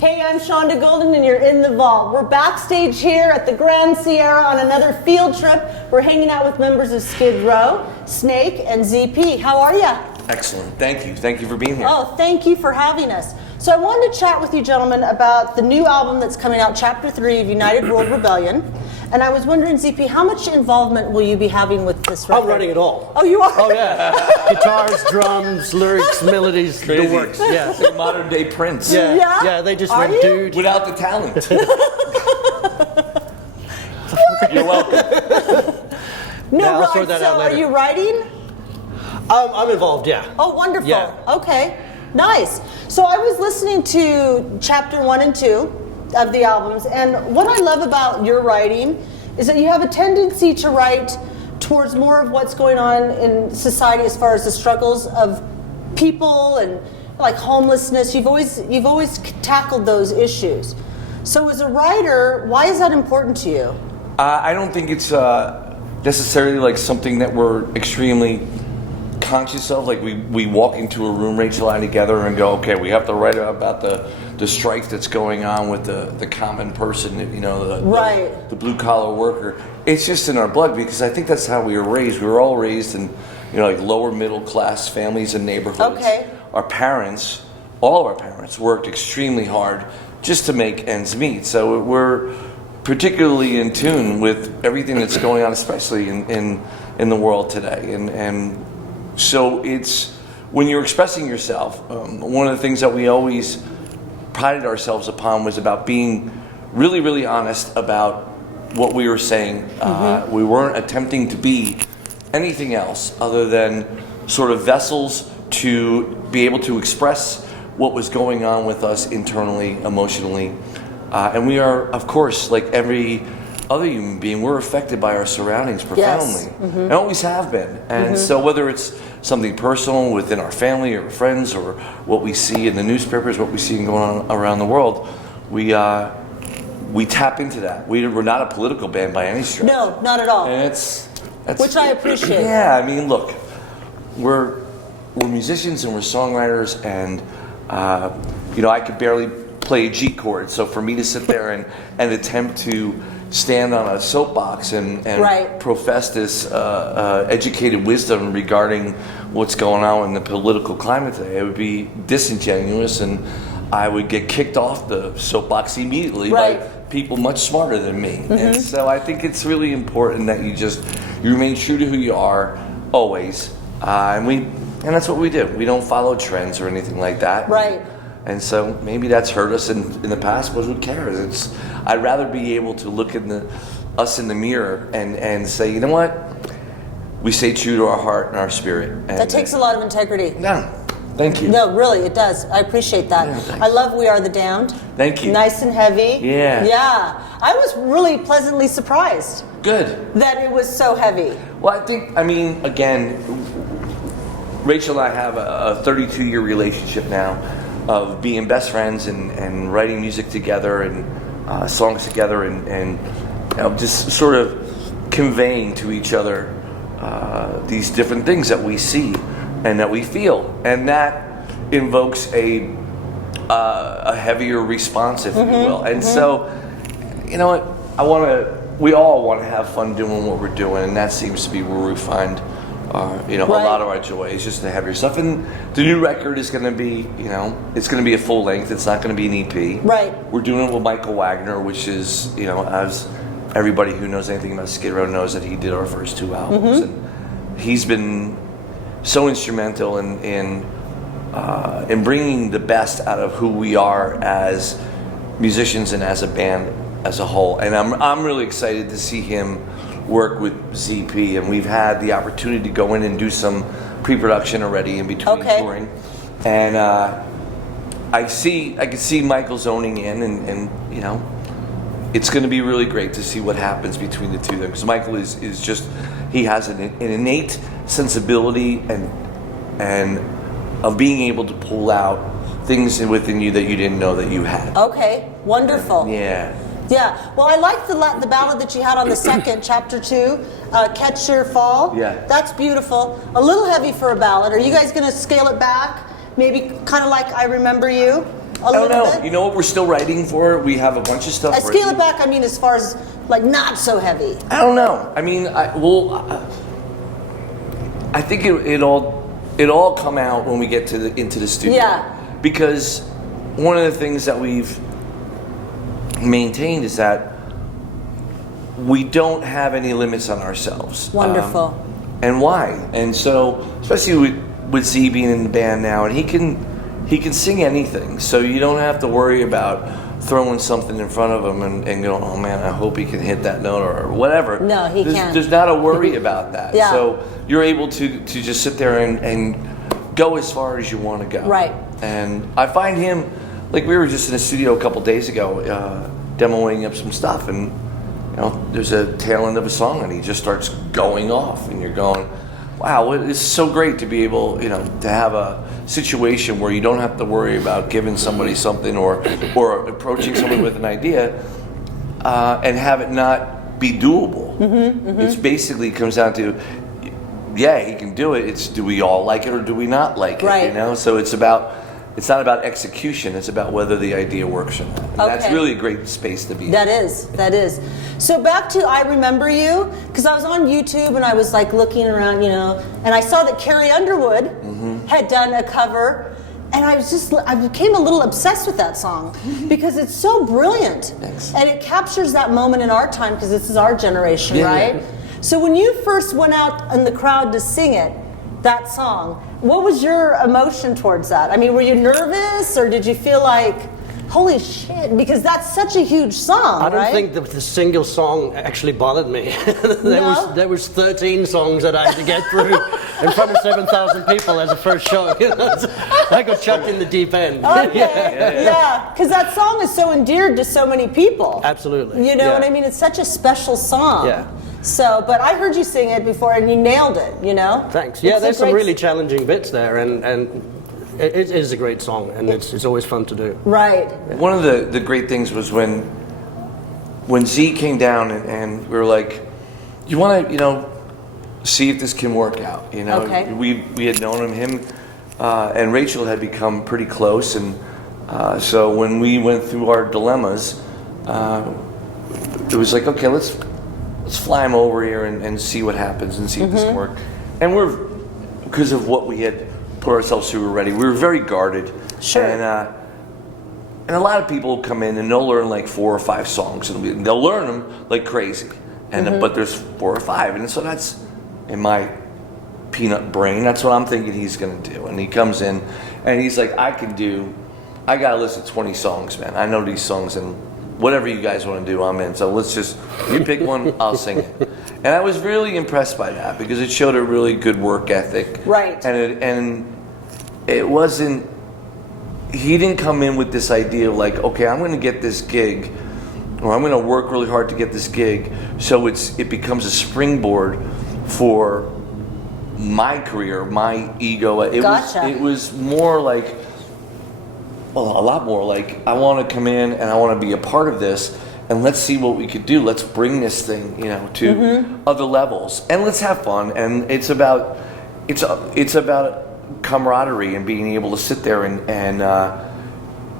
Hey, I'm Shanda Golden and you're in the vault. We're backstage here at the Grand Sierra on another field trip. We're hanging out with members of Skid Row, Snake, and ZP. How are you? Excellent. Thank you. Thank you for being here. Oh, thank you for having us. So I wanted to chat with you gentlemen about the new album that's coming out, Chapter 3 of United World Rebellion. And I was wondering, ZP, how much involvement will you be having with this record? I'm writing it all. Oh, you are? Oh, yeah. Guitars, drums, lyrics, melodies, Crazy. the works. Yeah. Like modern day Prince. Yeah. Yeah? Yeah, they just Are went, you? dude. Without the talent. You're welcome. No, Yeah, I'll right. sort that So out later. are you writing? I'm involved, yeah. Oh, wonderful. Yeah. Okay, nice. So I was listening to Chapter 1 and 2 of the albums, and what I love about your writing is that you have a tendency to write towards more of what's going on in society as far as the struggles of people and like homelessness. You've always tackled those issues. So as a writer, why is that important to you? I don't think it's necessarily like something that we're extremely conscious of. Like we walk into a room, Rachel and I, together and go, okay, we have to write about the strife that's going on with the common person, you know, Right. the blue collar worker. It's just in our blood because I think that's how we were raised. We were all raised in, you know, like lower middle class families and neighborhoods. Okay. Our parents, all of our parents, worked extremely hard just to make ends meet. So we're particularly in tune with everything that's going on, especially in the world today. And so it's, when you're expressing yourself, one of the things that we always prided ourselves upon was about being really, really honest about what we were saying. We weren't attempting to be anything else other than sort of vessels to be able to express what was going on with us internally, emotionally. And we are, of course, like every other human being, we're affected by our surroundings profoundly. Yes. And always have been. And so whether it's something personal within our family or friends or what we see in the newspapers, what we see going on around the world, we tap into that. We're not a political band by any stretch. No, not at all. And that's Which I appreciate. Yeah, I mean, look, we're musicians and we're songwriters, and you know, I could barely play a G chord. So for me to sit there and attempt to stand on a soapbox and Right. profess this educated wisdom regarding what's going on in the political climate today, it would be disingenuous, and I would get kicked off the soapbox immediately Right. by people much smarter than me. And so I think it's really important that you remain true to who you are always, and that's what we do. We don't follow trends or anything like that. Right. And so maybe that's hurt us in the past, but who cares? I'd rather be able to look us in the mirror and say, you know what? We stay true to our heart and our spirit. And That takes a lot of integrity. No, thank you. No, really, it does. I appreciate that. Yeah, thanks. I love We Are the Damned. Thank you. Nice and heavy. Yeah. Yeah. I was really pleasantly surprised Good. that it was so heavy. Well, I mean, again, Rachel and I have a 32-year relationship now of being best friends and writing music together and songs together and you know, just sort of conveying to each other these different things that we see and that we feel, and that invokes a heavier response, if you will. And so, you know what? We all want to have fun doing what we're doing, and that seems to be where we find a lot of our joy is just the heavier stuff. And the new record is going to be, it's going to be a full length. It's not going to be an EP. Right. We're doing it with Michael Wagner, which is, as everybody who knows anything about Skid Row knows, that he did our first two albums, and he's been so instrumental in bringing the best out of who we are as musicians and as a band as a whole. And I'm really excited to see him work with ZP, and we've had the opportunity to go in and do some pre-production already in between touring, and I can see Michael zoning in, and it's going to be really great to see what happens between the two of them, because Michael is just, he has an innate sensibility and of being able to pull out things within you that you didn't know that you had. Okay, wonderful. Yeah, well, I like the ballad that you had on the second, chapter 2, Catch Your Fall. Yeah. That's beautiful. A little heavy for a ballad. Are you guys going to scale it back? Maybe kind of like I Remember You? A I don't little know. bit? You know what? We're still writing for. We have a bunch of stuff. I scale written. it back. I mean, as far as like not so heavy. I don't know. I mean, I think it all come out when we get into the studio. Yeah. Because one of the things that we've maintained is that we don't have any limits on ourselves. Wonderful. And why? And so, especially with Z being in the band now, and he can sing anything, so you don't have to worry about throwing something in front of him and going, oh man, I hope he can hit that note or whatever. No, he can't. There's not a worry about that. Yeah. So you're able to just sit there and go as far as you want to go. Right. And I find him, like we were just in the studio a couple days ago, demoing up some stuff, and there's a tail end of a song, and he just starts going off, and you're going, wow, it's so great to be able, to have a situation where you don't have to worry about giving somebody something or approaching somebody with an idea and have it not be doable. It basically comes down to, yeah, he can do it. It's do we all like it or do we not like it? Right. So it's not about execution. It's about whether the idea works or not. And that's really a great space to be in. That is. So back to I Remember You, because I was on YouTube and I was like looking around, and I saw that Carrie Underwood had done a cover, and I became a little obsessed with that song because it's so brilliant. Thanks. And it captures that moment in our time because this is our generation, Yeah. right? So when you first went out in the crowd to sing it, that song, what was your emotion towards that? I mean, were you nervous or did you feel like, holy shit, because that's such a huge song, I don't right? think that the single song actually bothered me. No? There was 13 songs that I had to get through in front of 7,000 people as a first show. I got chucked in the deep end. Okay, yeah, because that song is so endeared to so many people. Absolutely. You know yeah. what I mean? It's such a special song. Yeah. So, but I heard you sing it before and you nailed it, Thanks. Yeah, It's a there's some great really challenging bits there, and it is a great song, and it's always fun to do. Right. One of the great things was when Z came down and we were like, you want to, see if this can work out. Okay. We had known him and Rachel had become pretty close, and so when we went through our dilemmas, it was like, okay, let's fly him over here and see what happens and see if this can work. And because of what we had put ourselves through already, we were very guarded. Sure. And a lot of people come in and they'll learn like 4 or 5 songs, and they'll learn them like crazy. And but there's 4 or 5, and so that's in my peanut brain. That's what I'm thinking he's going to do. And he comes in and he's like, I got a list of 20 songs, man. I know these songs, and whatever you guys want to do, I'm in. So you pick one, I'll sing it. And I was really impressed by that because it showed a really good work ethic. Right. And it wasn't, he didn't come in with this idea of like, okay, I'm going to get this gig, or I'm going to work really hard to get this gig, so it becomes a springboard for my career, my ego. It was more like, well, a lot more like, I want to come in and I want to be a part of this, and let's see what we could do. Let's bring this thing, to other levels, and let's have fun. And it's about camaraderie and being able to sit there and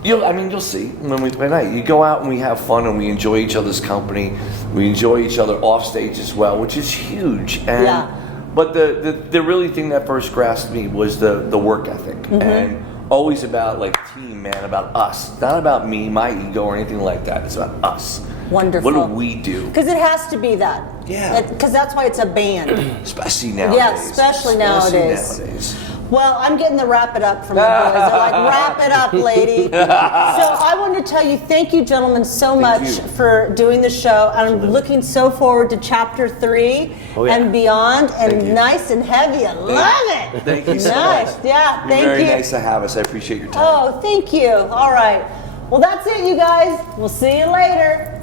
you'll see when we play night. You go out and we have fun and we enjoy each other's company. We enjoy each other off stage as well, which is huge. But the really thing that first grasped me was the work ethic, and always about like team, man, about us, not about me, my ego, or anything like that. It's about us. Wonderful. What do we do? Because it has to be that. Yeah. Because that's why it's a band. Especially nowadays. Yeah, especially nowadays. Well, I'm getting the wrap it up from the boys. They're like, wrap it up, lady. So I want to tell you, thank you, gentlemen, so much for doing the show. I'm looking so forward to chapter 3 and beyond, and nice and heavy. I love it. Thank you so nice. much. Yeah, You're thank very you. nice to have us. I appreciate your time. Oh, thank you. All right. Well, that's it, you guys. We'll see you later.